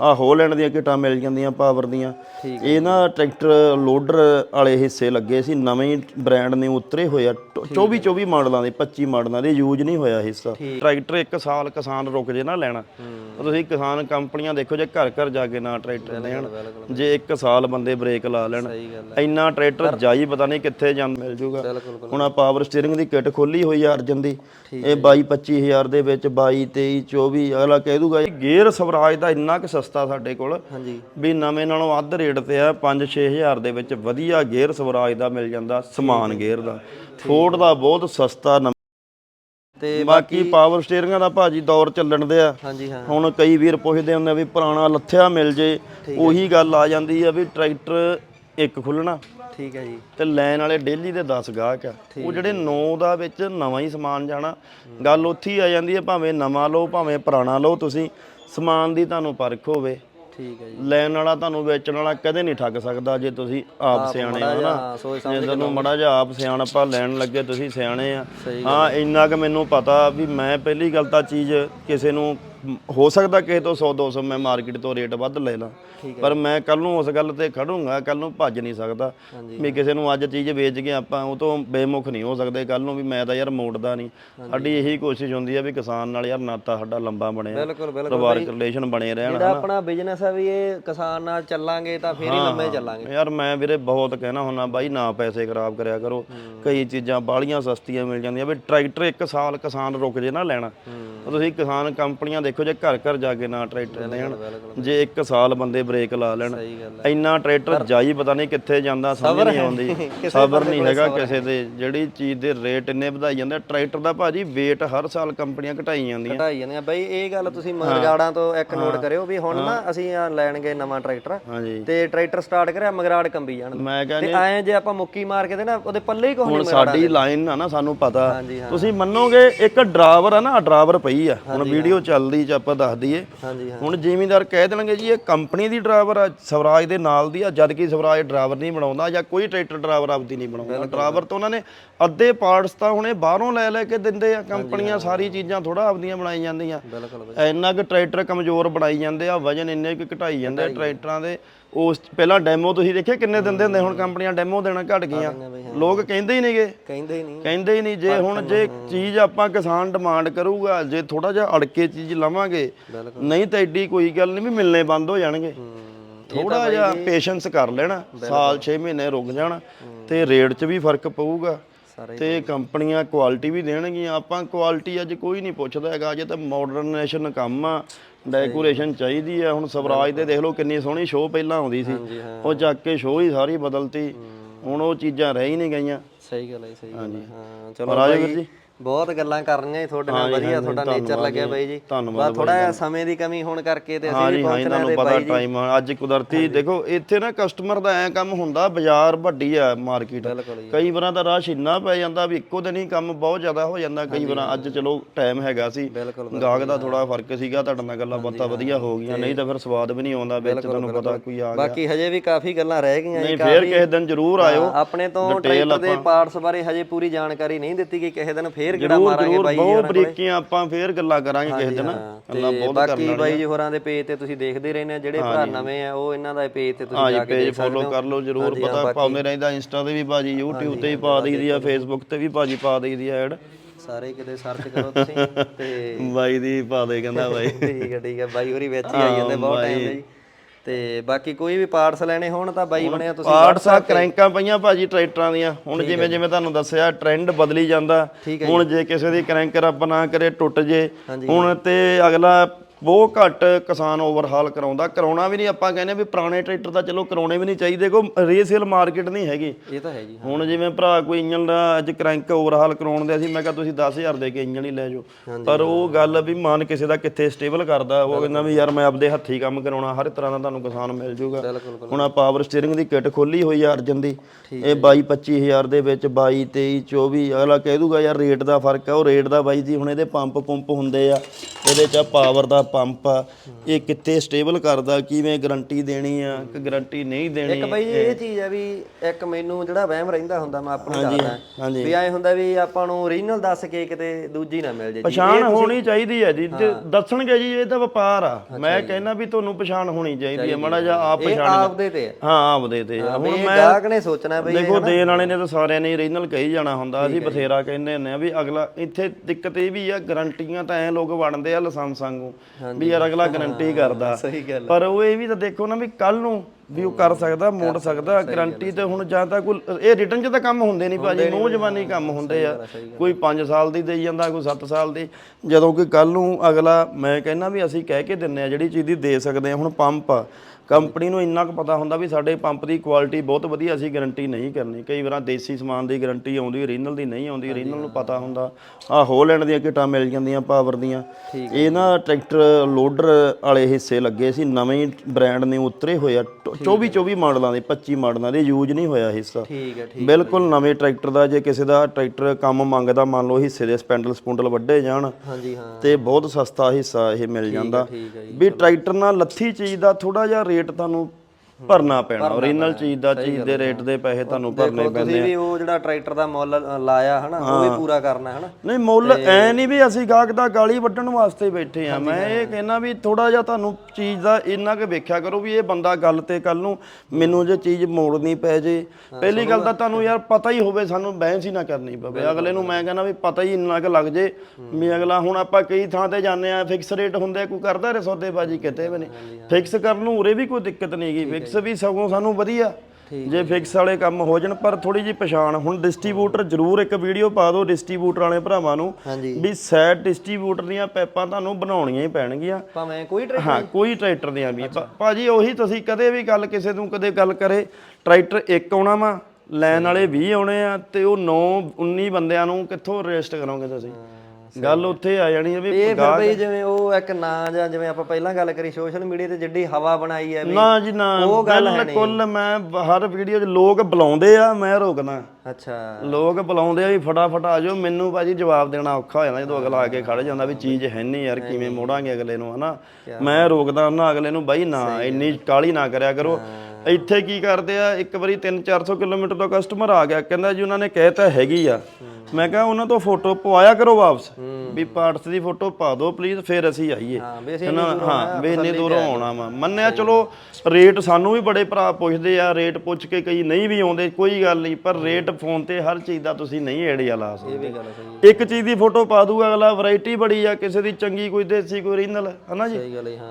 ਆ ਹੋਲੈਂਡ ਦੀਆਂ ਕਿਟਾਂ ਮਿਲ ਜਾਂਦੀਆਂ ਪਾਵਰ ਦੀਆਂ। ਇਹ ਨਾ ਟਰੈਕਟਰ ਲੋਡਰ ਵਾਲੇ ਹਿੱਸੇ ਲੱਗੇ ਸੀ ਨਵੇਂ ਬ੍ਰਾਂਡ ਨੇ ਉਤਰੇ ਹੋਏ ਆ 24 24 ਮਾਡਲਾਂ ਦੇ 25 ਮਾਡਲਾਂ ਦੇ ਯੂਜ਼ ਨਹੀਂ ਹੋਇਆ ਹਿੱਸਾ। ਟਰੈਕਟਰ ਇੱਕ ਸਾਲ ਕਿਸਾਨ ਰੁਕ ਜੇ ਨਾ ਲੈਣਾ। ਤੁਸੀਂ ਕਿਸਾਨ ਕੰਪਨੀਆਂ ਦੇਖੋ ਜੇ ਘਰ ਘਰ ਜਾ ਕੇ ਨਾ ਟਰੈਕਟਰ ਦੇਣ ਜੇ ਇੱਕ ਸਾਲ ਬੰਦੇ ਬ੍ਰੇਕ ਲਾ ਲੈਣ। ਇੰਨਾ ਟਰੈਕਟਰ ਜਾਈ ਪਤਾ ਨਹੀਂ ਕਿੱਥੇ ਜਾਂ ਮਿਲ ਜੂਗਾ। ਹੁਣ ਆ ਪਾਵਰ ਸਟੀਅਰਿੰਗ ਦੀ ਕਿੱਟ ਖੋਲੀ ਹੋਈ ਆ ਅਰਜਨ ਦੀ। ਇਹ 22 25000 ਦੇ ਵਿੱਚ 22 23 24 ਅਗਲਾ ਕਹਿ ਦੂਗਾ ਗੇਅਰ ਸਵਰਾਜ ਦਾ ਇੰਨਾ ਕੁ ਸਸਤਾ ਸਾਡੇ ਕੋਲ। ਹਾਂਜੀ। ਵੀ ਨਵੇਂ ਨਾਲੋਂ ਅੱਧ ਰੇਟ ਤੇ ਆ 5-6000 ਦੇ ਵਿੱਚ ਵਧੀਆ ਗੇਅਰ ਸਵਰਾਜ ਦਾ ਮਿਲ ਜਾਂਦਾ ਸਮਾਨ ਗੇਅਰ ਦਾ। ਫੋਰਡ ਦਾ ਬਹੁਤ ਸਸਤਾ ਤੇ ਬਾਕੀ ਪਾਵਰ ਸਟੀਅਰਿੰਗਾਂ ਦਾ ਭਾਜੀ ਦੌਰ ਚੱਲਣ ਦੇ ਆ ਹਾਂਜੀ ਹਾਂ। ਹੁਣ ਕਈ ਵੀਰ ਪੁੱਛਦੇ ਹੁੰਦੇ ਆ ਵੀ ਪੁਰਾਣਾ ਲੱਥਿਆ ਮਿਲ ਜੇ ਉਹੀ ਗੱਲ ਆ ਜਾਂਦੀ ਆ ਵੀ ਟਰੈਕਟਰ ਇੱਕ ਖੁੱਲਣਾ। ਠੀਕ ਹੈ ਜੀ। ਤੇ ਲੈਣ ਵਾਲੇ ਡੇਲੀ ਦੇ 10 ਗਾਹਕ ਆ। ਉਹ ਜਿਹੜੇ 9 ਦਾ ਵਿੱਚ ਨਵਾਂ ਹੀ ਸਮਾਨ ਜਾਣਾ। ਗੱਲ ਉੱਥੇ ਹੀ ਆ ਜਾਂਦੀ ਹੈ ਭਾਵੇਂ ਨਵਾਂ ਲਓ ਭਾਵੇਂ ਪੁਰਾਣਾ ਲਓ ਤੁਸੀਂ। ਸਮਾਨ ਦੀ ਤੁਹਾਨੂੰ ਪਰਖ ਹੋਵੇ। ਠੀਕ ਹੈ ਜੀ। ਲੈਣ ਵਾਲਾ ਤੁਹਾਨੂੰ ਵੇਚਣ ਵਾਲਾ ਕਦੇ ਨਹੀਂ ਠੱਗ ਸਕਦਾ ਜੇ ਤੁਸੀਂ ਆਪ ਸਿਆਣੇ ਹੋ ਨਾ। ਜੇ ਤੁਹਾਨੂੰ ਮੜਾ ਜਿਹਾ ਆਪ ਸਿਆਣਪਾ ਲੈਣ ਲੱਗੇ ਤੁਸੀਂ ਸਿਆਣੇ ਆ। ਹਾਂ। ਇੰਨਾ ਕਿ ਮੈਨੂੰ ਪਤਾ ਵੀ ਮੈਂ ਪਹਿਲੀ ਗੱਲ ਤਾਂ ਚੀਜ਼ ਕਿਸੇ ਨੂੰ ਹੋ ਸਕਦਾ ਕਿਸੇ ਤੋਂ 100 200 ਮੈਂ ਮਾਰਕੀਟ ਤੋਂ ਰੇਟ ਵੱਧ ਲੈ ਲਾਂ। ਪਰ ਮੈਂ ਕੱਲ ਨੂੰ ਉਸ ਗੱਲ ਤੇ ਖੜੂੰਗਾ ਕੱਲ ਨੂੰ ਭੱਜ ਨਹੀਂ ਸਕਦਾ। ਵੀ ਕਿਸੇ ਨੂੰ ਅੱਜ ਚੀਜ਼ ਵੇਚ ਕੇ ਆਪਾਂ ਉਹ ਤੋਂ ਬੇਮੁਖ ਨਹੀਂ ਹੋ ਸਕਦੇ ਕੱਲ ਨੂੰ ਵੀ ਮੈਂ ਤਾਂ ਯਾਰ ਮੋੜਦਾ ਨਹੀਂ। ਸਾਡੀ ਇਹੀ ਕੋਸ਼ਿਸ਼ ਹੁੰਦੀ ਆ ਵੀ ਕਿਸਾਨ ਨਾਲ ਯਾਰ ਨਾਤਾ ਸਾਡਾ ਲੰਬਾ ਬਣਿਆ ਪਰਿਵਾਰਕ ਰਿਲੇਸ਼ਨ ਬਣੇ ਰਹਿਣ ਜਿਹੜਾ ਆਪਣਾ ਬਿਜ਼ਨਸ ਹੈ ਵੀ ਇਹ ਕਿਸਾਨ ਨਾਲ ਚੱਲਾਂਗੇ ਤਾਂ ਫੇਰ ਹੀ ਲੰਮੇ ਚੱਲਾਂਗੇ। ਯਾਰ ਮੈਂ ਵੀਰੇ ਬਹੁਤ ਕਹਿਣਾ ਹੁੰਦਾ ਬਾਈ ਨਾ ਪੈਸੇ ਖਰਾਬ ਕਰਿਆ ਕਰੋ। ਕਈ ਚੀਜ਼ਾਂ ਬਾਹਲੀਆਂ ਸਸਤੀਆਂ ਮਿਲ ਜਾਂਦੀਆਂ ਵੀ ਟਰੈਕਟਰ ਇੱਕ ਸਾਲ ਕਿਸਾਨ ਰੁਕ ਜੇ ਨਾ ਲੈਣਾ। ਤੁਸੀਂ ਕਿਸਾਨ ਕੰਪਨੀਆਂ ਦੇਖੋ ਜੇ ਘਰ ਘਰ ਜਾ ਕੇ ਨਾ ਟਰੈਕਟਰ ਦੇਣ ਜੇ ਇੱਕ ਸਾਲ ਬੰਦੇ ਬ੍ਰੇਕ ਲਾ ਲੈਣ ਇੰਨਾ ਟਰੈਕਟਰ ਜਾਈ ਪਤਾ ਨਹੀਂ ਕਿੱਥੇ ਜਾਂਦਾ ਸਮਝ ਨਹੀਂ ਆਉਂਦੀ। ਸਬਰ ਨਹੀਂ ਹੈਗਾ ਕਿਸੇ ਦੇ। ਜਿਹੜੀ ਚੀਜ਼ ਦੇ ਰੇਟ ਇੰਨੇ ਵਧਾਈ ਜਾਂਦੇ ਟਰੈਕਟਰ ਦਾ ਭਾਜੀ weight ਹਰ ਸਾਲ ਕੰਪਨੀਆਂ ਘਟਾਈ ਜਾਂਦੀਆਂ। ਘਟਾਈ ਜਾਂਦੀਆਂ। ਬਈ ਇਹ ਗੱਲ ਤੁਸੀਂ ਮਗਰਾੜਾਂ ਤੋਂ ਇੱਕ ਨੋਟ ਕਰਿਓ ਵੀ ਹੁਣ ਨਾ ਅਸੀਂ ਆ ਲੈਣ ਗਏ ਨਵਾਂ ਟਰੈਕਟਰ। ਤੇ ਟਰੈਕਟਰ ਸਟਾਰਟ ਕਰਿਆ ਮਗਰਾੜ ਕੰਬੀ ਜਾਣ ਮੈਂ ਤੇ ਕਹਿੰਦਾ ਐਂ ਜੇ ਆਪਾਂ ਮੁੱਕੀ ਮਾਰ ਕੇ ਤੇ ਨਾ ਉਹਦੇ ਪੱਲੇ ਹੀ ਕੁਛ ਹੁਣ ਨਹੀਂ ਸਾਡੀ ਲਾਈਨ ਆ ਨਾ ਸਾਨੂੰ ਪਤਾ। ਤੁਸੀਂ ਮੰਨੋਗੇ ਇੱਕ ਡਰਾਈਵਰ ਆ ਨਾ ਡਰਾਈਵਰ ਪਈ ਆ। ਹੁਣ ਵੀਡੀਓ ਚੱਲਦੀ ਚ ਆਪਾਂ ਦੱਸ ਦਈਏ। ਹਾਂਜੀ ਹਾਂ ਹੁਣ ਜ਼ਿਮੀਂਦਾਰ ਕਹਿ ਦੇਣਗੇ ਜੀ ਇਹ ਕੰਪਨੀ ਦੀ ਡਰਾਈਵਰ ਆ ਸਵਰਾਜ ਦੇ ਨਾਲ ਦੀ ਆ ਜਦ ਕਿ ਸਵਰਾਜ ਡਰਾਈਵਰ ਨਹੀਂ ਬਣਾਉਂਦਾ ਜਾਂ ਕੋਈ ਟਰੈਕਟਰ ਡਰਾਈਵਰ ਆਪਦੀ ਨਹੀਂ ਬਣਾਉਂਦਾ। ਡਰਾਈਵਰ ਤਾਂ ਉਹਨਾਂ ਨੇ ਅੱਧੇ ਪਾਰਟਸ ਤਾਂ ਹੁਣੇ ਬਾਹਰੋਂ ਲੈ ਲੈ ਕੇ ਦਿੰਦੇ ਆ। ਕੰਪਨੀਆਂ ਸਾਰੀ ਚੀਜ਼ਾਂ ਥੋੜਾ ਆਪਦੀਆਂ ਬਣਾਈ ਜਾਂਦੀਆਂ। ਇੰਨਾ ਕਿ ਟਰੈਕਟਰ ਕਮਜ਼ੋਰ ਬਣਾਈ ਜਾਂਦੇ ਆ ਵਜਨ ਇੰਨੇ ਕਿ ਘਟਾਈ ਜਾਂਦੇ ਆ। ਟਰੈਕਟਰਾਂ ਦੇ। ਉਸ ਪਹਿਲਾਂ ਡੈਮੋ ਤੁਸੀਂ ਦੇਖਿਆ ਕਿੰਨੇ ਦਿੰਦੇ ਹੁੰਦੇ ਹੁਣ ਕੰਪਨੀਆਂ ਡੈਮੋ ਦੇਣਾ ਘਟ ਗਈਆਂ। ਲੋਕ ਕਹਿੰਦੇ ਹੀ ਨਹੀਂਗੇ। ਕਹਿੰਦੇ ਹੀ ਨਹੀਂ। ਕਹਿੰਦੇ ਹੀ ਨਹੀਂ ਜੇ ਹੁਣ ਜੇ ਚੀਜ਼ ਆਪਾਂ ਕਿਸਾਨ ਡਿਮਾਂਡ ਕਰੂਗਾ ਜੇ ਥੋੜਾ ਜਿਹਾ ਅੜਕੇ ਚੀਜ਼ ਲਵਾਂਗੇ ਨਹੀਂ ਤਾਂ ਐਡੀ ਕੋਈ ਗੱਲ ਨਹੀਂ ਵੀ ਮਿਲਨੇ ਬੰਦ ਹੋ ਜਾਣਗੇ। ਥੋੜਾ ਜਿਹਾ ਪੇਸ਼ੈਂਸ ਕਰ ਲੈਣਾ ਸਾਲ 6 ਮਹੀਨੇ ਰੁਕ ਜਾਣਾ ਤੇ ਰੇਟ 'ਚ ਵੀ ਫ਼ਰਕ ਪਊਗਾ। ਤੇ ਕੰਪਨੀਆਂ ਕੁਆਲਿਟੀ ਵੀ ਦੇਣਗੀਆਂ। ਆਪਾਂ ਕੁਆਲਿਟੀ ਅੱਜ ਕੋਈ ਨਹੀਂ ਪੁੱਛਦਾ ਹੈਗਾ। ਅਜੇ ਤਾਂ ਮਾਡਰਨੇਸ਼ਨ ਕੰਮ ਆ। ਡੈਕੋਰੇਸ਼ਨ ਚਾਹੀਦੀ ਆ। ਹੁਣ ਸਵਰਾਜ ਦੇ ਦੇਖ ਲਓ ਕਿੰਨੀ ਸੋਹਣੀ ਸ਼ੋਅ ਪਹਿਲਾਂ ਆਉਂਦੀ ਸੀ। ਉਹ ਚੱਕ ਕੇ ਸ਼ੋਅ ਹੀ ਸਾਰੀ ਬਦਲਤੀ। ਹੁਣ ਉਹ ਚੀਜ਼ਾਂ ਰਹਿ ਹੀ ਨਹੀਂ ਗਈਆਂ। ਸਹੀ ਗੱਲ ਹੈ ਸਹੀ ਗੱਲ ਹੈ ਹਾਂ ਚਲੋ ਜੀ। ਬਹੁਤ ਗੱਲਾਂ ਕਰਨੀਆਂ ਜੀ ਤੁਹਾਡੇ ਨਾਲ ਵਧੀਆ ਤੁਹਾਡਾ ਨੇਚਰ ਲੱਗਿਆ ਬਾਈ ਜੀ। ਧੰਨਵਾਦ ਥੋੜਾ ਜਿਹਾ ਸਮੇਂ ਦੀ ਕਮੀ ਹੋਣ ਕਰਕੇ ਤੇ ਅਸੀਂ ਪਹੁੰਚਣਾ ਤੇ ਪਤਾ ਬਾਈ ਜੀ। ਟਾਈਮ ਅੱਜ ਕੁਦਰਤੀ ਦੇਖੋ ਇੱਥੇ ਨਾ ਕਸਟਮਰ ਦਾ ਐ ਕੰਮ ਹੁੰਦਾ ਬਾਜ਼ਾਰ ਵੱਡੀ ਆ ਮਾਰਕੀਟ ਕਈ ਵਾਰਾਂ ਤਾਂ ਰਸ਼ ਇੰਨਾ ਪੈ ਜਾਂਦਾ ਵੀ ਇੱਕੋ ਦਿਨ ਹੀ ਕੰਮ ਬਹੁਤ ਜ਼ਿਆਦਾ ਹੋ ਜਾਂਦਾ ਕਈ ਵਾਰਾਂ ਅੱਜ ਚਲੋ ਟਾਈਮ ਹੈਗਾ ਸੀ। ਗਾਹਕ ਦਾ ਥੋੜਾ ਫ਼ਰਕ ਸੀਗਾ ਤੁਹਾਡੇ ਨਾਲ ਗੱਲਾਂ ਬਾਤਾਂ ਵਧੀਆ ਹੋ ਗਈਆਂ ਨਹੀਂ ਤਾਂ ਫਿਰ ਸਵਾਦ ਵੀ ਨਹੀਂ ਆਉਂਦਾ ਵਿੱਚ ਤੁਹਾਨੂੰ ਪਤਾ ਕੋਈ ਆ ਗਿਆ। ਬਾਕੀ ਹਜੇ ਵੀ ਕਾਫੀ ਗੱਲਾਂ ਰਹਿ ਗਈਆਂ ਨਹੀਂ ਫੇਰ ਕਿਸੇ ਦਿਨ ਜ਼ਰੂਰ ਆਇਓ। ਆਪਣੇ ਤੋਂ ਟਰੈਕਟਰ ਦੇ ਪਾਰਟਸ ਬਾਰੇ ਹਜੇ ਪੂਰੀ ਜਾਣਕਾਰੀ ਨਹੀਂ ਦਿੱਤੀ ਗਈ ਕਿਸੇ ਦਿਨ ਫੇਰ ਕਿਹੜਾ ਮਾਰਾਂਗੇ ਜ਼ਰੂਰ ਬਾਈ ਜੀ ਬਹੁਤ। ਬਰੀਕੀਆਂ ਆਪਾਂ ਫੇਰ ਗੱਲਾਂ ਕਰਾਂਗੇ ਕਿਸੇ ਦਿਨ। ਗੱਲਾਂ ਬਹੁਤ ਬਾਕੀ ਬਾਈ ਜੀ ਹੋਰਾਂ ਦੇ ਪੇਜ ਤੇ ਤੁਸੀਂ ਦੇਖਦੇ ਰਹਿੰਦੇ ਆ ਜਿਹੜੇ ਭਰਾ ਨਵੇਂ ਆ ਉਹ ਇਹਨਾਂ ਦਾ ਪੇਜ ਤੇ ਤੁਸੀਂ ਜਾ ਕੇ ਦੇਖ ਸਕਦੇ ਫੋਲੋ ਹੋ। ਕਰ ਲਓ ਜਰੂਰ ਪਤਾ ਪਾਉਂਦੇ ਰਹਿੰਦਾ ਇੰਸਟਾ ਤੇ ਵੀ ਭਾਜੀ YouTube ਤੇ ਵੀ ਪਾ ਦਈਦੀ ਆ Facebook ਤੇ ਵੀ ਭਾਜੀ ਪਾ ਦਈਦੀ ਆ ਐਡ ਸਾਰੇ ਕਿਤੇ ਸਰਚ ਕਰੋ ਤੁਸੀਂ ਤੇ ਬਾਈ ਦੀ ਪਾ ਦੇ ਕਹਿੰਦਾ ਬਾਈ। ਠੀਕ ਹੈ ਠੀਕ ਹੈ ਬਾਈ ਹੋਰੀ ਵਿੱਚ ਹੀ ਆਈ ਜਾਂਦੇ ਬਹੁਤ ਟਾਈਮ ਦੇ ਜੀ ਤੇ ਬਾਕੀ ਕੋਈ ਵੀ ਪਾਰਟਸ ਲੈਣੇ ਹੋਣ ਤਾਂ ਬਾਈ ਬਣਿਆ ਤੁਸੀਂ ਪਾਰਟਸ ਆ ਕਰੈਂਕਾਂ ਪਈਆਂ ਭਾਜੀ ਟਰੈਕਟਰਾਂ ਦੀਆਂ। ਹੁਣ ਜਿਵੇਂ ਜਿਵੇਂ ਤੁਹਾਨੂੰ ਦੱਸਿਆ ਟ੍ਰੈਂਡ ਬਦਲੀ ਜਾਂਦਾ। ਹੁਣ ਜੇ। ਕਿਸੇ ਦੀ ਕਰੈਂਕ ਰੱਬ ਨਾ ਕਰੇ ਟੁੱਟ ਜੇ। ਹੁਣ ਤੇ ਅਗਲਾ ਬਹੁਤ ਘੱਟ ਕਿਸਾਨ ਓਵਰਹਾਲ ਕਰਾਉਂਦਾ। ਕਰਾਉਣਾ ਵੀ ਨਹੀਂ ਆਪਾਂ ਕਹਿੰਦੇ ਵੀ ਪੁਰਾਣੇ ਟਰੈਕਟਰ ਤਾਂ ਚਲੋ ਕਰਾਉਣੇ ਵੀ ਨਹੀਂ ਚਾਹੀਦੇ ਕੋ ਰੀਸੇਲ ਮਾਰਕੀਟ ਨਹੀਂ ਹੈਗੀ। ਇਹ ਤਾਂ ਹੈ ਜੀ ਹੁਣ ਜਿਵੇਂ ਭਰਾ ਕੋਈ ਇੰਜਨ ਦਾ ਅੱਜ ਕਰੈਂਕ ਓਵਰਹਾਲ ਕਰਾਉਣ ਦੇ ਸੀ ਮੈਂ ਕਿਹਾ ਤੁਸੀਂ 10000 ਦੇ ਕੇ ਇੰਜਨ ਹੀ ਲੈ ਜਾਓ। ਪਰ ਉਹ ਗੱਲ ਵੀ ਮਨ ਕਿਸੇ ਦਾ ਕਿੱਥੇ ਸਟੇਬਲ ਕਰਦਾ ਉਹ ਕਹਿੰਦਾ ਵੀ ਯਾਰ ਮੈਂ ਆਪਦੇ ਹੱਥੀ ਕੰਮ ਕਰਾਉਣਾ ਹਰ ਤਰ੍ਹਾਂ ਦਾ ਤੁਹਾਨੂੰ ਕਿਸਾਨ ਮਿਲ ਜਾਊਗਾ। ਹੁਣ ਆ ਪਾਵਰ ਸਟੀਅਰਿੰਗ ਦੀ ਕਿੱਟ ਖੋਲੀ ਹੋਈ ਆ ਅਰਜਨ ਦੀ ਇਹ 22 25000 ਦੇ ਵਿੱਚ 22 23 24 ਅਗਲਾ ਕਹਿ ਦੂਗਾ ਯਾਰ ਰੇਟ ਦਾ ਫ਼ਰਕ ਆ ਉਹ ਰੇਟ ਦਾ ਬਾਈ ਜੀ ਹੁਣ ਇਹਦੇ ਪੰਪ ਪੰਪ ਹੁੰਦੇ ਆ ਇਹਦੇ ਚ ਪਾਵਰ ਦਾ ਪੰਪ ਆ ਇਹ ਕਿੱਥੇ ਸਟੇਬਲ ਕਰਦਾ ਕਿਵੇਂ ਗਾਰੰਟੀ ਦੇਣੀ ਆ ਕਿ ਗਾਰੰਟੀ ਨਹੀਂ ਦੇਣੀ ਇੱਕ ਬਈ ਇਹ। ਚੀਜ਼ ਹੈ ਵੀ ਇੱਕ ਮੈਨੂੰ ਜਿਹੜਾ ਵਹਿਮ ਰਹਿੰਦਾ ਹੁੰਦਾ ਮੈਂ ਆਪਣਾ ਦੱਸਦਾ ਵੀ ਐ ਹੁੰਦਾ ਵੀ ਆਪਾਂ ਨੂੰ ਓਰੀਜਨਲ ਦੱਸ ਕੇ ਕਿਤੇ ਦੂਜੀ ਨਾ ਮਿਲ ਜੇ ਜੀ। ਪਛਾਣ ਹੋਣੀ ਚਾਹੀਦੀ ਹੈ ਜੀ ਤੇ ਦੱਸਣਗੇ ਜੀ ਇਹ ਤਾਂ ਵਪਾਰ ਆ। ਮੈਂ ਕਹਿੰਦਾ ਵੀ ਤੁਹਾਨੂੰ ਪਛਾਣ ਹੋਣੀ ਚਾਹੀਦੀ ਹੈ ਮਾੜਾ ਜਿਹਾ ਆਪ ਪਛਾਣ ਆਪਦੇ ਤੇ ਹੈ। ਆਪਦੇ ਤੇ। ਆ। ਹੁਣ ਮੈਂ ਗਾਹਕ ਨੇ ਸੋਚਣਾ ਬਈ ਦੇਖੋ ਦੇਣ ਵਾਲੇ ਨੇ ਤਾਂ ਸਾਰਿਆਂ ਨੇ ਰੀਜਨਲ ਕਹੀ ਜਾਣਾ ਹੁੰਦਾ ਅਸੀਂ ਬਥੇਰਾ ਕਹਿੰਦੇ ਹੁੰਦੇ ਆ ਵੀ ਅਗਲਾ ਇੱਥੇ ਦਿੱਕਤ ਇਹ ਵੀ ਆ ਗਰੰਟੀਆਂ ਤਾਂ ਐ ਲੋਕ ਵੰਡਦੇ ਆ ਲਾਇਸੈਂਸ ਵਾਂਗੂ। ਵੀ ਯਾਰ ਅਗਲਾ ਗਰੰਟੀ ਕਰਦਾ। ਸਹੀ ਗੱਲ ਪਰ ਉਹ ਇਹ ਵੀ ਤਾਂ ਦੇਖੋ ਨਾ ਵੀ ਕੱਲ ਨੂੰ ਵੀ ਉਹ ਕਰ ਸਕਦਾ ਮੋੜ ਸਕਦਾ ਗਰੰਟੀ ਤੇ ਹੁਣ ਜਾਂ ਤਾਂ ਕੋਈ ਇਹ ਰਿਟਰਨ 'ਚ ਤਾਂ ਕੰਮ ਹੁੰਦੇ ਨਹੀਂ ਭਾਜੀ ਨੌਜਵਾਨੀ ਕੰਮ ਹੁੰਦੇ ਆ। ਕੋਈ 5 ਸਾਲ ਦੀ ਦੇਈ ਜਾਂਦਾ ਕੋਈ 7 ਸਾਲ ਦੀ। ਜਦੋਂ ਕਿ ਕੱਲ ਨੂੰ ਅਗਲਾ ਮੈਂ ਕਹਿੰਦਾ ਵੀ ਅਸੀਂ ਕਹਿ ਕੇ ਦਿੰਨੇ ਆ ਜਿਹੜੀ ਚੀਜ਼ ਦੀ ਦੇ ਸਕਦੇ ਆ ਹੁਣ ਪੰਪ ਕੰਪਨੀ ਨੂੰ ਇੰਨਾ ਕੁ ਪਤਾ ਹੁੰਦਾ ਵੀ ਸਾਡੇ ਪੰਪ ਦੀ ਕੁਆਲਿਟੀ ਬਹੁਤ ਵਧੀਆ ਅਸੀਂ ਗਾਰੰਟੀ ਨਹੀਂ ਕਰਨੀ। ਕਈ ਵਾਰਾਂ ਦੇਸੀ ਸਮਾਨ ਦੀ ਗਾਰੰਟੀ ਆਉਂਦੀ ਓਰੀਜਨਲ ਦੀ ਨਹੀਂ ਆਉਂਦੀ ਓਰੀਜਨਲ ਨੂੰ ਪਤਾ ਹੁੰਦਾ। ਆ ਹੋਲੈਂਡ ਦੀਆਂ ਕਿਟਾਂ ਮਿਲ ਜਾਂਦੀਆਂ ਪਾਵਰ ਦੀਆਂ। ਇਹ ਨਾ ਟਰੈਕਟਰ ਲੋਡਰ ਵਾਲੇ ਹਿੱਸੇ ਲੱਗੇ ਸੀ ਨਵੇਂ ਬ੍ਰਾਂਡ ਨੇ ਉਤਰੇ ਹੋਏ ਆ 24 24 ਮਾਡਲਾਂ ਦੇ 25 ਮਾਡਲਾਂ ਦੇ ਯੂਜ਼ ਨਹੀਂ ਹੋਇਆ ਹਿੱਸਾ। ਠੀਕ ਹੈ ਠੀਕ ਬਿਲਕੁਲ ਨਵੇਂ ਟਰੈਕਟਰ ਦਾ ਜੇ ਕਿਸੇ ਦਾ ਟਰੈਕਟਰ ਕੰਮ ਮੰਗਦਾ ਮੰਨ ਲਓ ਹਿੱਸੇ ਦੇ ਸਪੈਂਡਲ ਸਪੁੰਡਲ ਵੱਡੇ ਜਾਣ ਹਾਂਜੀ ਹਾਂ। ਤੇ ਬਹੁਤ ਸਸਤਾ ਹਿੱਸਾ ਇਹ ਮਿਲ ਜਾਂਦਾ। ਵੀ ਟਰੈਕਟਰ ਨਾਲ ਲੱਥੀ ਚੀਜ਼ ਦਾ ਥੋੜਾ ਜਿਹਾ ਰੇਟ ਤੁਹਾਨੂੰ ਭਰਨਾ ਪੈਣਾ ਓਰੀਜਨਲ ਚੀਜ਼ ਦਾ ਚੀਜ਼ ਦੇ ਰੇਟ ਦੇ ਪੈਸੇ ਤੁਹਾਨੂੰ ਭਰਨੇ ਤੁਸੀਂ ਵੀ ਉਹ ਜਿਹੜਾ ਟਰੈਕਟਰ ਦਾ ਮੁੱਲ ਲਾਇਆ ਹਨਾ ਉਹ ਵੀ ਪੂਰਾ ਕਰਨਾ ਹਨਾ। ਨਹੀਂ ਮੁੱਲ ਐ ਨਹੀਂ ਵੀ ਅਸੀਂ ਗਾਹਕ ਦਾ ਗਾਲੀ ਵੱਢਣ ਵਾਸਤੇ ਬੈਠੇ ਆ ਮੈਂ ਇਹ ਕਹਿੰਦਾ ਵੀ ਥੋੜਾ ਜਿਹਾ ਤੁਹਾਨੂੰ ਚੀਜ਼ ਦਾ ਇੰਨਾ ਕੁ ਵੇਖਿਆ ਕਰੋ ਵੀ ਇਹ ਬੰਦਾ ਗੱਲ ਤੇ ਕੱਲ ਨੂੰ ਮੈਨੂੰ ਜੇ ਚੀਜ਼ ਮੋੜਨੀ ਪੈ ਜੇ। ਪਹਿਲੀ ਗੱਲ ਤਾਂ ਤੁਹਾਨੂੰ ਯਾਰ ਪਤਾ ਹੀ ਹੋਵੇ ਸਾਨੂੰ ਬਹਿਸ ਹੀ ਨਾ ਕਰਨੀ ਪਵੇ। ਅਗਲੇ ਨੂੰ ਮੈਂ ਕਹਿੰਦਾ ਵੀ ਪਤਾ ਹੀ ਇੰਨਾ ਕੁ ਲੱਗ ਜੇ। ਵੀ ਅਗਲਾ ਹੁਣ ਆਪਾਂ ਕਈ ਥਾਂ ਤੇ ਜਾਂਦੇ ਆ ਫਿਕਸ ਰੇਟ ਹੁੰਦੇ ਆ, ਕੋਈ ਕਰਦਾ ਰੇ ਸੌਦੇਬਾਜੀ ਕਿਤੇ ਵੀ ਨਹੀਂ। ਫਿਕਸ ਕਰਨ ਨੂੰ ਉਰੇ ਵੀ ਕੋਈ ਦਿੱਕਤ ਨਹੀਂ ਗਈ ਫਿਕਸ ਵੀ ਸਗੋਂ ਸਾਨੂੰ ਵਧੀਆ। ਜੇ ਫਿਕਸ ਵਾਲੇ ਕੰਮ ਹੋ ਜਾਣ ਪਰ ਥੋੜੀ ਜੀ ਪਛਾਣ। ਹੁਣ ਡਿਸਟ੍ਰੀਬਿਊਟਰ ਜ਼ਰੂਰ ਇੱਕ ਵੀਡੀਓ ਪਾ ਦਿਓ ਡਿਸਟ੍ਰੀਬਿਊਟਰ ਵਾਲੇ ਭਰਾਵਾਂ ਨੂੰ ਵੀ ਸੈਟ ਡਿਸਟ੍ਰੀਬਿਊਟਰ ਦੀਆਂ ਪੈਪਾਂ ਤੁਹਾਨੂੰ ਬਣਾਉਣੀਆਂ ਹੀ ਪੈਣਗੀਆਂ। ਭਾਵੇਂ ਕੋਈ ਟਰੈਕਟਰ ਹਾਂ ਕੋਈ ਟਰੈਕਟਰ ਦੀਆਂ ਵੀ। ਭਾਜੀ ਉਹੀ ਤੁਸੀਂ ਕਦੇ ਵੀ ਗੱਲ ਕਿਸੇ ਨੂੰ ਕਦੇ ਗੱਲ ਕਰੇ ਟਰੈਕਟਰ ਇੱਕ ਆਉਣਾ ਵਾ ਲੈਣ ਵਾਲੇ 20 ਆਉਣੇ ਆ ਤੇ ਉਹ 9 19 ਬੰਦਿਆਂ ਨੂੰ ਕਿੱਥੋਂ ਰਜਿਸਟ ਕਰੋਗੇ ਤੁਸੀਂ? ਗੱਲ ਉੱਥੇ ਆ ਜਾਣੀ ਹੈ ਵੀ ਇਹ ਫਿਰ ਬਈ ਜਿਵੇਂ ਉਹ ਇੱਕ ਨਾਂ ਜਾਂ ਜਿਵੇਂ ਆਪਾਂ ਪਹਿਲਾਂ ਗੱਲ ਕਰੀ ਸੋਸ਼ਲ ਮੀਡੀਆ ਤੇ ਜਿੱਡੀ ਹਵਾ ਬਣਾਈ ਹੈ ਵੀ ਨਾ ਜੀ ਨਾ ਉਹ ਗੱਲ ਹੈ ਬਿਲਕੁਲ ਮੈਂ ਹਰ ਵੀਡੀਓ 'ਚ ਲੋਕ ਬੁਲਾਉਂਦੇ ਆ ਮੈਂ ਰੋਕਦਾ। ਅੱਛਾ। ਲੋਕ ਬੁਲਾਉਂਦੇ ਆ ਵੀ ਫਟਾਫਟ ਆ ਜਾਓ ਮੈਨੂੰ ਭਾਜੀ ਜਵਾਬ ਦੇਣਾ ਔਖਾ ਹੋ ਜਾਂਦਾ ਜਦੋਂ ਅਗਲਾ ਆ ਕੇ ਖੜ ਜਾਂਦਾ ਵੀ ਚੀਜ਼ ਹੈ ਨਹੀਂ ਯਾਰ ਕਿਵੇਂ ਮੋੜਾਂਗੇ ਅਗਲੇ ਨੂੰ ਹਨਾ? ਮੈਂ ਰੋਕਦਾ ਉਹਨਾਂ ਅਗਲੇ ਨੂੰ ਬਾਈ ਨਾ ਇੰਨੀ ਕਾਲੀ ਨਾ ਕਰਿਆ ਕਰੋ। ਇੱਥੇ ਕੀ ਕਰਦੇ ਆ ਇੱਕ ਵਾਰੀ 3-400 ਕਿਲੋਮੀਟਰ ਤੋਂ ਕਸਟਮਰ ਆ ਗਿਆ ਕਹਿੰਦਾ ਜੀ ਉਹਨਾਂ ਨੇ ਕਹਿਤਾ ਹੈਗੀ ਆ। ਮੈਂ ਕਿਹਾ ਉਹਨਾਂ ਤੋਂ ਫੋਟੋ ਪਵਾਇਆ ਕਰੋ ਵਾਪਸ। ਵੀ ਪਾਰਟਸ ਦੀ ਫੋਟੋ ਪਾ ਦਿਓ ਪਲੀਜ਼ ਫਿਰ ਅਸੀਂ ਆਈਏ। ਹਾਂ ਵੀ ਇੰਨੀ ਦੂਰੋਂ ਆਉਣਾ ਵਾ। ਮੰਨਿਆ ਚਲੋ ਰੇਟ ਸਾਨੂੰ ਵੀ ਬੜੇ ਭਰਾ ਪੁੱਛਦੇ ਆ ਰੇਟ ਪੁੱਛ ਕੇ ਕਈ ਨਹੀਂ ਵੀ ਆਉਂਦੇ ਕੋਈ ਗੱਲ ਨਹੀਂ ਪਰ ਰੇਟ ਫੋਨ ਤੇ ਹਰ ਚੀਜ਼ ਦਾ ਤੁਸੀਂ ਨਹੀਂ ਏੜੀਆ ਲਾ ਸਕਦੇ। ਇੱਕ ਚੀਜ਼ ਦੀ ਫੋਟੋ ਪਾ ਦੂਗਾ ਅਗਲਾ ਵੈਰਾਈਟੀ ਬੜੀ ਆ ਕਿਸੇ ਦੀ ਚੰਗੀ ਕੋਈ ਦੇਸੀ ਕੋਈ ਰੀਨਲ ਹਨਾ ਜੀ?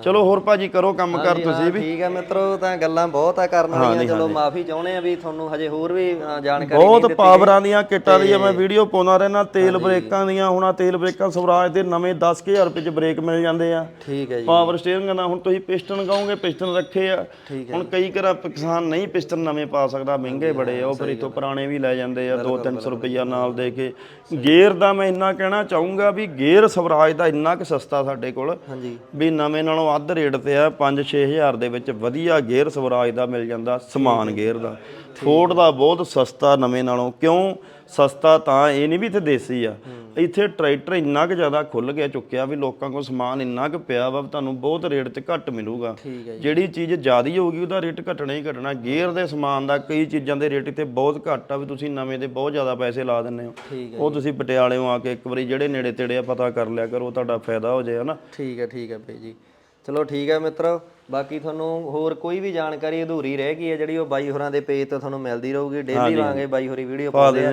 ਚਲੋ ਹੋਰ ਭਾਜੀ ਕਰੋ ਕੰਮ ਕਰ ਤੁਸੀਂ ਵੀ। ਠੀਕ ਹੈ ਮਿੱਤਰੋ ਤਾਂ ਗੱਲਾਂ ਬਹੁਤ ਆ ਕਰਨ ਵਾਲੀਆਂ ਚਲੋ ਮਾਫੀ ਚਾਹੁੰਦੇ ਆ ਵੀ ਤੁਹਾਨੂੰ ਹਜੇ ਹੋਰ ਵੀ ਜਾਣਕਾਰੀ ਬਹੁਤ ਪਾਵਰਾਂ ਦੀਆਂ ਕਿੱਟਾਂ ਦੀਆਂ ਮੈਂ ਵੀਡੀਓ ਪਾਉਂਦਾ ਰਹਿਣਾ ਤੇਲ ਬ੍ਰੇਕਾਂ ਦੀਆਂ ਹੁਣ ਤੇਲ ਬ੍ਰੇਕਾਂ ਸਵਰਾਜ ਦੇ ਨਵੇਂ 10000 ਰੁਪਏ ਚ ਬ੍ਰੇਕ ਮਿਲ ਜਾਂਦੇ ਆ। ਠੀਕ ਹੈ ਜੀ। ਪਾਵਰ ਸਟੀਅਰਿੰਗ ਦਾ ਹੁਣ ਤੁਸੀਂ ਪਿਸਟਨ ਕਹੋਗੇ ਪਿਸਟਨ ਰੱਖੇ ਆ। ਹੁਣ ਕਈ ਘਰਾਂ ਕਿਸਾਨ ਨਹੀਂ ਪਿਸਟਨ ਨਵੇਂ ਪਾ ਸਕਦਾ ਮਹਿੰਗੇ ਬੜੇ ਆ ਉਹ ਫਿਰ ਇਥੋਂ ਪੁਰਾਣੇ ਵੀ ਲੈ ਜਾਂਦੇ ਆ 2-300 ਰੁਪਈਆ ਨਾਲ ਦੇ ਕੇ ਗੇਅਰ ਦਾ ਮੈਂ ਇੰਨਾ ਕਹਿਣਾ ਚਾਹੂੰਗਾ ਵੀ ਗੇਅਰ ਸਵਰਾਜ ਦਾ ਇੰਨਾ ਕਿ ਸਸਤਾ ਸਾਡੇ ਕੋਲ ਹਾਂਜੀ। ਵੀ ਨਵੇਂ ਨਾਲੋਂ ਅੱਧ ਰੇਟ ਤੇ ਆ 5-6000 ਦੇ ਵਿੱਚ ਵਧੀਆ ਗੇਅਰ ਸਵਰਾਜ ਦਾ ਮਿਲ ਜਾਂਦਾ ਸਮਾਨ ਗੇਅਰ ਦਾ। ਫੋਰਡ ਦਾ ਬਹੁਤ ਸਸਤਾ ਨਵੇਂ ਨਾਲੋਂ ਕਿਉਂ? ਸਸਤਾ ਤਾਂ ਇਹ ਨਹੀਂ ਵੀ ਇੱਥੇ ਦੇਸੀ ਆ। ਇੱਥੇ ਟਰੈਕਟਰ ਇੰਨਾ ਕੁ ਜ਼ਿਆਦਾ ਖੁੱਲ ਗਿਆ ਚੁੱਕਿਆ ਵੀ ਲੋਕਾਂ ਕੋਲ ਸਮਾਨ ਇੰਨਾ ਕੁ ਪਿਆ ਵਾ ਤੁਹਾਨੂੰ ਬਹੁਤ ਰੇਟ ਤੇ ਘੱਟ ਮਿਲੂਗਾ। ਜਿਹੜੀ ਚੀਜ਼ ਜ਼ਿਆਦੀ ਹੋਊਗੀ ਉਹਦਾ ਰੇਟ ਘਟਣਾ ਹੀ ਘਟਣਾ। ਗੇਅਰ ਦੇ ਸਮਾਨ ਦਾ ਕਈ ਚੀਜ਼ਾਂ ਦੇ ਰੇਟ ਇੱਥੇ ਬਹੁਤ ਘੱਟ ਆ ਵੀ ਤੁਸੀਂ ਨਵੇਂ ਦੇ ਬਹੁਤ ਜ਼ਿਆਦਾ ਪੈਸੇ ਲਾ ਦਿੰਦੇ ਹੋ। ਉਹ ਤੁਸੀਂ ਪਟਿਆਲੇੋਂ ਆ ਕੇ ਇੱਕ ਵਾਰੀ ਜਿਹੜੇ ਨੇੜੇ ਤੇੜੇ ਆ ਪਤਾ ਕਰ ਲਿਆ ਕਰੋ ਤੁਹਾਡਾ ਫਾਇਦਾ ਹੋ ਜਾਏ ਹਨਾ? ਠੀਕ ਹੈ ਠੀਕ ਹੈ ਭਾਈ ਜੀ। ਚਲੋ ਠੀਕ ਹੈ ਮਿੱਤਰੋ ਬਾਕੀ ਤੁਹਾਨੂੰ ਹੋਰ ਕੋਈ ਵੀ ਜਾਣਕਾਰੀ ਅਧੂਰੀ ਰਹਿ ਗਈ ਹੈ ਜਿਹੜੀ ਉਹ ਬਾਈ ਹੋਰਾਂ ਦੇ ਪੇਜ ਤੋਂ ਤੁਹਾਨੂੰ ਮਿਲਦੀ ਰਹੂਗੀ ਡੇਲੀ ਵਾਂਗੇ ਬਾਈ ਹੋਰੀ ਵੀਡੀਓ ਪਾਉਂਦੇ ਆ।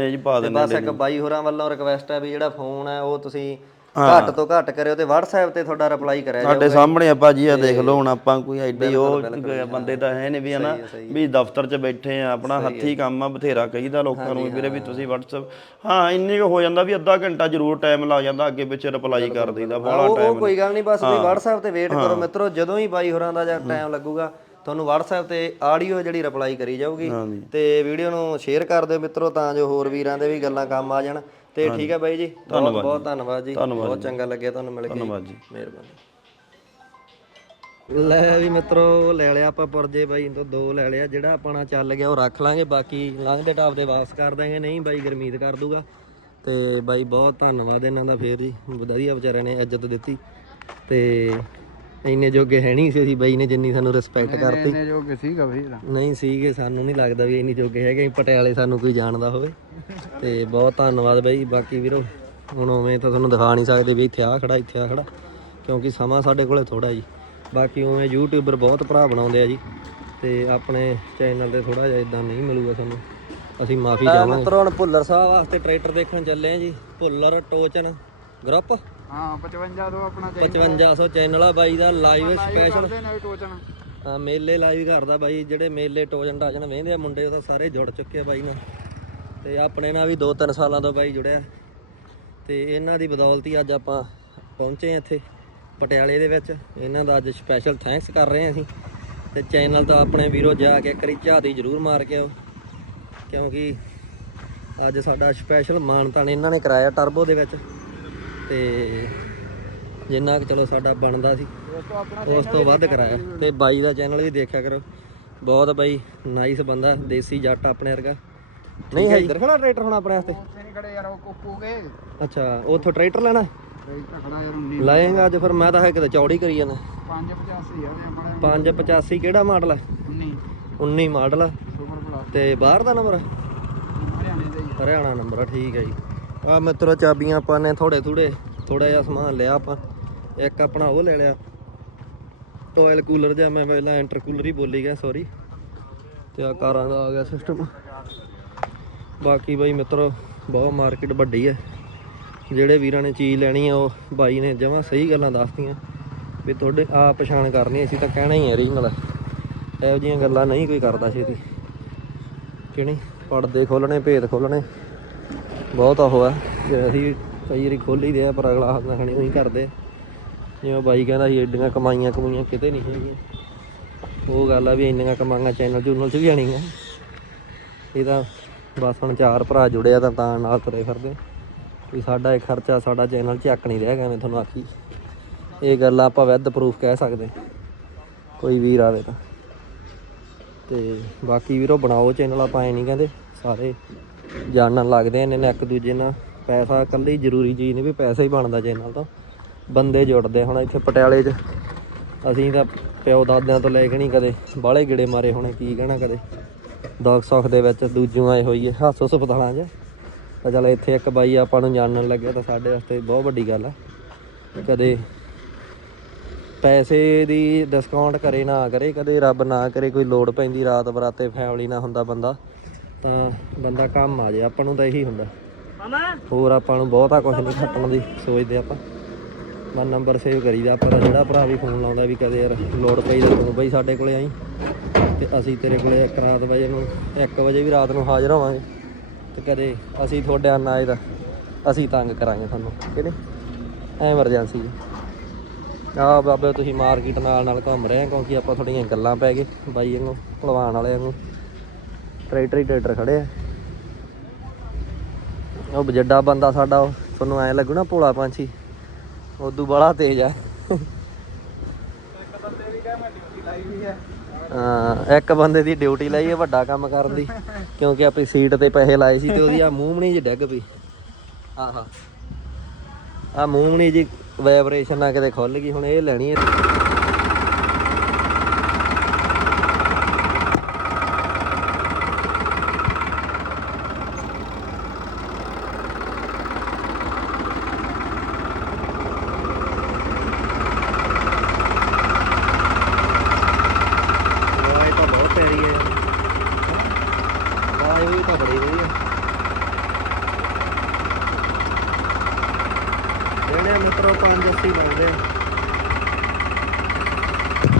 ਬਸ ਇੱਕ ਬਾਈ ਹੋਰਾਂ ਵੱਲੋਂ ਰਿਕਵੈਸਟ ਹੈ ਵੀ ਜਿਹੜਾ ਫੋਨ ਹੈ ਉਹ ਤੁਸੀਂ ਘੱਟ ਤੋਂ ਘੱਟ ਕਰਿਓ ਤੇ WhatsApp ਤੇ ਤੁਹਾਡਾ ਰਿਪਲਾਈ ਕਰਿਆ ਜਾਓ ਸਾਡੇ ਸਾਹਮਣੇ ਆ ਭਾਜੀ ਆ ਦੇਖ ਲਓ ਹੁਣ ਆਪਾਂ ਕੋਈ ਐਡੀ ਉਹ ਬੰਦੇ ਤਾਂ ਹੈ ਨਹੀਂ ਵੀ ਹਨਾ ਵੀ ਦਫ਼ਤਰ 'ਚ ਬੈਠੇ ਆ ਆਪਣਾ ਹੱਥੀ ਕੰਮ ਆ ਬਥੇਰਾ ਕਹੀਦਾ ਲੋਕਾਂ ਨੂੰ ਵੀਰੇ ਵੀ ਤੁਸੀਂ WhatsApp ਹਾਂ ਇੰਨੀ ਕੁ ਹੋ ਜਾਂਦਾ ਵੀ ਅੱਧਾ ਘੰਟਾ ਜ਼ਰੂਰ ਟਾਈਮ ਲੱਗ ਜਾਂਦਾ ਅੱਗੇ ਪਿੱਛੇ ਰਿਪਲਾਈ ਕਰ ਦਈਦਾ ਬੜਾ ਉਹ ਉਹ ਕੋਈ ਗੱਲ ਨਹੀਂ ਬਸ ਵੀ WhatsApp ਤੇ ਵੇਟ ਕਰੋ ਮਿੱਤਰੋ ਜਦੋਂ ਹੀ ਬਾਈ ਹੋਰਾਂ ਦਾ ਜਾਂ ਟਾਈਮ ਲੱਗੂਗਾ ਤੁਹਾਨੂੰ WhatsApp ਤੇ ਆਡੀਓ ਜਿਹੜੀ ਰਿਪਲਾਈ ਕਰੀ ਜਾਊਗੀ ਤੇ ਵੀਡੀਓ ਨੂੰ ਸ਼ੇਅਰ ਕਰ ਦਿਓ ਮਿੱਤਰੋ ਤਾਂ ਜੋ ਹੋਰ ਵੀਰਾਂ ਦੇ ਵੀ ਗੱਲਾਂ ਕੰਮ ਆ ਜਾਣ। ਤੇ ਠੀਕ ਹੈ ਬਾਈ ਜੀ। ਬਹੁਤ ਬਹੁਤ ਧੰਨਵਾਦ ਜੀ। ਬਹੁਤ ਚੰਗਾ ਲੱਗਿਆ ਤੁਹਾਨੂੰ ਮਿਲ ਕੇ। ਧੰਨਵਾਦ ਜੀ। ਮਿਹਰਬਾਨੀ। ਲੈ ਵੀ ਮਿੱਤਰੋ ਲੈ ਲਿਆ ਆਪਾਂ ਪੁਰਜੇ ਬਾਈ ਤੋਂ ਦੋ ਲੈ ਲਿਆ। ਜਿਹੜਾ ਆਪਣਾ ਚੱਲ ਗਿਆ ਉਹ ਰੱਖ ਲਾਂਗੇ। ਬਾਕੀ ਲੰਘਦੇ ਟਾਪ ਦੇ ਵਾਪਸ ਕਰ ਦਾਂਗੇ ਨਹੀਂ ਬਾਈ ਗਰਮੀਤ ਕਰ ਦੂਗਾ। ਤੇ ਬਾਈ ਬਹੁਤ ਧੰਨਵਾਦ ਇਹਨਾਂ ਦਾ ਫੇਰ ਜੀ। ਵਧੀਆ ਵਿਚਾਰਿਆਂ ਨੇ ਇੱਜ਼ਤ ਦਿੱਤੀ। ਤੇ ਇੰਨੇ ਜੋਗੇ ਹੈ ਨਹੀਂ ਸੀ ਅਸੀਂ ਬਾਈ ਨੇ ਜਿੰਨੀ ਸਾਨੂੰ ਰਿਸਪੈਕਟ ਕਰਤੀ। ਇਹਨੇ ਜੋ ਕਿ ਸੀਗਾ ਇਹਦਾ ਨਹੀਂ ਸੀਗੇ ਸਾਨੂੰ ਨਹੀਂ ਲੱਗਦਾ ਵੀ ਇੰਨੀ ਜੋਗੇ ਹੈਗੇ। ਪਟਿਆਲੇ ਸਾਨੂੰ ਕੋਈ ਜਾਣਦਾ ਹੋਵੇ। ਤੇ ਬਹੁਤ ਧੰਨਵਾਦ ਬਾਈ। ਬਾਕੀ ਵੀਰੋ ਹੁਣ ਉਵੇਂ ਤਾਂ ਤੁਹਾਨੂੰ ਦਿਖਾ ਨਹੀਂ ਸਕਦੇ ਵੀ ਇੱਥੇ ਆ ਖੜਾ ਇੱਥੇ ਆ ਖੜਾ ਕਿਉਂਕਿ ਸਮਾਂ ਸਾਡੇ ਕੋਲੇ ਥੋੜਾ ਜੀ। ਬਾਕੀ ਉਵੇਂ ਯੂਟਿਊਬਰ ਬਹੁਤ ਭਰਾ ਬਣਾਉਂਦੇ ਆ ਜੀ। ਤੇ ਆਪਣੇ ਚੈਨਲ ਤੇ ਥੋੜਾ ਜਿਹਾ ਇਦਾਂ ਨਹੀਂ ਮਿਲੂਗਾ ਤੁਹਾਨੂੰ। ਅਸੀਂ ਮਾਫੀ ਚਾਹਾਂਗੇ। ਮਿੱਤਰੋ ਹੁਣ ਭੁੱਲਰ ਸਾਹਿਬ ਵਾਸਤੇ ਟਰੈਕਟਰ ਦੇਖਣ ਚੱਲੇ ਆ ਜੀ। ਭੁੱਲਰ ਟੋਚਨ ਗਰੁੱਪ ਹਾਂ 55 ਤੋਂ ਆਪਣਾ 5500 ਚੈਨਲ ਆ ਬਾਈ ਦਾ ਲਾਈਵ ਸਪੈਸ਼ਲ ਕਰਦੇ ਨੇ ਵੀ ਟੋਚਣ। ਹਾਂ ਮੇਲੇ ਲਾਈਵ ਕਰਦਾ ਬਾਈ ਜਿਹੜੇ ਮੇਲੇ ਟੋਜਨ ਟਾਜਨ ਵੇਂਦੇ ਆ ਮੁੰਡੇ ਉਹ ਤਾਂ ਸਾਰੇ ਜੁੜ ਚੁੱਕੇ ਆ ਬਾਈ ਨਾਲ ਤੇ ਆਪਣੇ ਨਾਲ ਵੀ 2-3 ਸਾਲਾਂ ਤੋਂ ਬਾਈ ਜੁੜਿਆ। ਤੇ ਇਹਨਾਂ ਦੀ ਬਦੌਲਤ ਹੀ ਅੱਜ ਆਪਾਂ ਪਹੁੰਚੇ ਆ ਇੱਥੇ ਪਟਿਆਲੇ ਦੇ ਵਿੱਚ। ਇਹਨਾਂ ਦਾ ਅੱਜ ਸਪੈਸ਼ਲ ਥੈਂਕਸ ਕਰ ਰਹੇ ਆ ਅਸੀਂ। ਤੇ ਚੈਨਲ ਤਾਂ ਆਪਣੇ ਵੀਰੋ ਜਾ ਕੇ ਇੱਕ ਵਾਰੀ ਝਾਤੀ ਜ਼ਰੂਰ ਮਾਰ ਕੇ ਆਓ। ਕਿਉਂਕਿ ਅੱਜ ਸਾਡਾ ਸਪੈਸ਼ਲ ਮਾਨਤਾਨ ਇਹਨਾਂ ਨੇ ਕਰਾਇਆ ਟਰਬੋ ਦੇ ਵਿੱਚ। ਤੇ ਜਿੰਨਾ ਕਿ ਚਲੋ ਸਾਡਾ ਬਣਦਾ ਸੀ ਉਸ ਤੋਂ ਵੱਧ ਕਰਾਇਆ। ਤੇ ਬਾਈ ਦਾ ਚੈਨਲ ਵੀ ਦੇਖਿਆ ਕਰੋ। ਬਹੁਤ ਬਾਈ ਨਾਈਸ ਬੰਦਾ ਦੇਸੀ ਜੱਟ ਆਪਣੇ ਵਰਗਾ। ਨਹੀਂ ਹੈ ਇੱਧਰ। ਖੜਾ ਟਰੈਕਟਰ ਹੁਣ ਆਪਣੇ ਵਾਸਤੇ। ਉੱਥੇ ਨਹੀਂ ਖੜੇ ਯਾਰ ਉਹ ਕੁੱਕੂ ਕੇ ਅੱਛਾ ਉੱਥੋਂ ਟਰੈਕਟਰ ਲੈਣਾ? ਟਰੈਕਟਰ ਖੜਾ ਯਾਰ 19 ਲਾਏਗਾ ਅੱਜ ਫਿਰ ਮੈਂ ਤਾਂ ਹੈ ਕਿਤੇ ਚੌੜੀ ਕਰੀ ਜਾਣਾ 585 ਆ ਤੇ ਬੜਾ 585 ਕਿਹੜਾ ਮਾਡਲ ਹੈ 19 19 ਮਾਡਲ ਹੈ ਤੇ ਬਾਹਰ ਦਾ ਨੰਬਰ ਹਰਿਆਣੇ ਦਾ ਹੀ। ਹਰਿਆਣਾ ਨੰਬਰ ਠੀਕ ਹੈ ਜੀ। ਆ ਮਿੱਤਰੋ, ਚਾਬੀਆਂ ਆਪਾਂ ਨੇ ਥੋੜੇ ਥੋੜੇ ਥੋੜਾ ਜਿਹਾ ਸਮਾਨ ਲਿਆ ਆਪਾਂ। ਇੱਕ ਆਪਣਾ ਉਹ ਲੈ ਲਿਆ। ਟੋਇਲ ਕੂਲਰ ਜਾਂ ਮੈਂ ਪਹਿਲਾਂ ਇੰਟਰ ਕੂਲਰ ਹੀ ਬੋਲੀ ਗਿਆ ਸੌਰੀ ਤੇ ਆ ਕਾਰਾਂ ਦਾ ਆ ਗਿਆ ਸਿਸਟਮ ਬਾਕੀ ਬਾਈ ਮਿੱਤਰੋ, ਬਹੁਤ ਮਾਰਕੀਟ ਵੱਡੀ ਹੈ। ਜਿਹੜੇ ਵੀਰਾਂ ਨੇ ਚੀਜ਼ ਲੈਣੀ ਆ, ਉਹ ਬਾਈ ਨੇ ਜਮਾਂ ਸਹੀ ਗੱਲਾਂ ਦੱਸਤੀਆਂ। ਵੀ ਤੁਹਾਡੇ ਆ ਪਛਾਣ ਕਰਨੀ, ਅਸੀਂ ਤਾਂ ਕਹਿਣਾ ਹੀ ਹੈ ਰੀਜਨਲ ਇਹੋ ਜਿਹੀਆਂ ਗੱਲਾਂ ਨਹੀਂ ਕੋਈ ਕਰਦਾ ਛੇਤੀ। ਕਿ ਨਹੀਂ? ਪਰਦੇ ਖੋਲਣੇ ਭੇਦ ਖੋਲਣੇ ਬਹੁਤ ਉਹ ਹੈ ਜੇ ਅਸੀਂ ਕਈ ਵਾਰੀ ਖੋਲੀ ਦੇ ਆ, ਪਰ ਅਗਲਾ ਹੱਥ ਨਾਲ ਖਣੀ, ਉਹੀ ਕਰਦੇ। ਜਿਵੇਂ ਬਾਈ ਕਹਿੰਦਾ ਸੀ, ਐਡੀਆਂ ਕਮਾਈਆਂ ਕਮਾਈਆਂ ਕਿਤੇ ਨਹੀਂ ਹੈਗੀਆਂ। ਉਹ ਗੱਲ ਆ ਵੀ ਇੰਨੀਆਂ ਕਮਾਈਆਂ ਚੈਨਲ ਚੂਨਲ 'ਚ ਵੀ ਆਣੀਆਂ ਇਹ ਤਾਂ ਬਸ ਹੁਣ ਚਾਰ ਭਰਾ ਜੁੜਿਆ ਤਾਂ ਤਾਂ ਨਾਲ ਤੁਰੇ ਫਿਰਦੇ। ਵੀ ਸਾਡਾ ਇਹ ਖਰਚਾ ਸਾਡਾ ਚੈਨਲ 'ਚ ਚੱਕ ਨਹੀਂ ਰਿਹਾ ਮੈਂ ਤੁਹਾਨੂੰ ਆਖੀ। ਇਹ ਗੱਲ ਆਪਾਂ ਵਿਦ ਪ੍ਰੂਫ ਕਹਿ ਸਕਦੇ। ਕੋਈ ਵੀਰ ਆਵੇ ਤਾਂ। ਤੇ ਬਾਕੀ ਵੀਰੋ, ਬਣਾਓ ਚੈਨਲ ਆਪਾਂ ਐ ਨਹੀਂ ਕਹਿੰਦੇ। ਸਾਰੇ ਜਾਣਨ ਲੱਗਦੇ ਆ ਨੇ ਇੱਕ ਦੂਜੇ ਨਾਲ ਪੈਸਾ ਇਕੱਲੀ ਜ਼ਰੂਰੀ ਚੀਜ਼ ਨਹੀਂ ਵੀ ਪੈਸਾ ਹੀ ਬਣਦਾ ਜੇ ਨਾਲ ਤੋਂ। ਬੰਦੇ ਜੁੜਦੇ ਹੁਣ ਇੱਥੇ ਪਟਿਆਲੇ 'ਚ। ਅਸੀਂ ਤਾਂ ਪਿਓ ਦਾਦਿਆਂ ਤੋਂ ਲੈ ਕੇ ਨਹੀਂ ਕਦੇ ਬਾਹਲੇ ਗਿੜੇ ਮਾਰੇ ਹੋਣੇ, ਕੀ ਕਹਿਣਾ ਕਦੇ। ਦੁੱਖ ਸੁੱਖ ਦੇ ਵਿੱਚ ਦੂਜਿਆਂ ਆਏ ਹੋਈਏ, ਹਾਸੋ ਹਸਪਤਾਲਾਂ 'ਚ। ਤਾਂ ਚੱਲ ਇੱਥੇ ਇੱਕ ਬਾਈ ਆਪਾਂ ਨੂੰ ਜਾਣਨ ਲੱਗਿਆ ਤਾਂ ਸਾਡੇ ਵਾਸਤੇ ਬਹੁਤ ਵੱਡੀ ਗੱਲ ਆ। ਕਦੇ ਪੈਸੇ ਦੀ ਡਿਸਕਾਊਂਟ ਕਰੇ ਨਾ ਕਰੇ, ਕਦੇ ਰੱਬ ਨਾ ਕਰੇ, ਕੋਈ ਲੋੜ ਪੈਂਦੀ, ਰਾਤ ਬਰਾਤੇ ਫੈਮਿਲੀ ਨਾਲ ਹੁੰਦਾ ਬੰਦਾ। ਤਾਂ ਬੰਦਾ ਕੰਮ ਆ ਜੇ ਆਪਾਂ ਨੂੰ ਤਾਂ ਇਹੀ ਹੁੰਦਾ। ਹੋਰ ਆਪਾਂ ਨੂੰ ਬਹੁਤਾ ਕੁਝ ਨਹੀਂ ਖੱਟਣ ਦੀ ਸੋਚਦੇ ਆਪਾਂ। ਮਨ ਨੰਬਰ ਸੇਵ ਕਰੀਦਾ ਆਪਾਂ ਤਾਂ ਜਿਹੜਾ ਭਰਾ ਵੀ ਫੋਨ ਲਾਉਂਦਾ ਵੀ ਕਦੇ ਯਾਰ ਲੋੜ ਪਈ ਤਾਂ ਤੂੰ ਬਈ ਸਾਡੇ ਕੋਲੇ ਆਈ। ਤੇ ਅਸੀਂ ਤੇਰੇ ਕੋਲੇ ਇੱਕ ਰਾਤ ਵਜੇ ਨੂੰ 1 ਵਜੇ ਵੀ ਰਾਤ ਨੂੰ ਹਾਜ਼ਰ ਹੋਵਾਂਗੇ। ਤੇ ਕਦੇ ਅਸੀਂ ਤੁਹਾਡੇ ਆਨਾ ਆਏ ਤਾਂ ਅਸੀਂ ਤੰਗ ਕਰਾਂਗੇ ਤੁਹਾਨੂੰ ਕਿਹਨੇ ਐਮਰਜੈਂਸੀ ਆ ਬਾਬੇ ਤੁਸੀਂ ਮਾਰਕੀਟ ਨਾਲ ਨਾਲ ਘੁੰਮ ਰਹੇ ਆ ਕਿਉਂਕਿ ਆਪਾਂ ਥੋੜੀਆਂ ਗੱਲਾਂ ਪੈ ਗਏ ਬਾਈ ਵਾਂਗੂ ਭਲਵਾਨ ਵਾਲੇ ਵਾਂਗੂ। ਟਰੈਕਟਰ ਹੀ ਟਰੈਕਟਰ ਖੜੇ ਆ। ਉਹ ਜੱਡਾ ਬੰਦਾ ਸਾਡਾ ਤੁਹਾਨੂੰ ਐ ਲੱਗੂ ਨਾ ਭੋਲਾ ਪੰਛੀ। ਉਦੋਂ ਬੜਾ ਤੇਜ਼ ਆ। ਹਾਂ, ਇੱਕ ਬੰਦੇ ਦੀ ਡਿਊਟੀ ਲਾਈ ਹੈ ਵੱਡਾ ਕੰਮ ਕਰਨ ਦੀ, ਕਿਉਂਕਿ ਆਪਣੀ ਸੀਟ ਤੇ ਪੈਸੇ ਲਾਏ ਸੀ ਤੇ ਉਹਦੀ ਆ ਮੂੰਹਣੀ ਜਿਹੀ ਡਿੱਗ ਪਈ। ਆਹਾ। ਆ ਮੂੰਹਣੀ ਜੀ ਵਾਈਬ੍ਰੇਸ਼ਨ ਨਾਲ ਕਿਤੇ ਖੁੱਲ ਗਈ, ਹੁਣ ਇਹ ਲੈਣੀ ਹੈ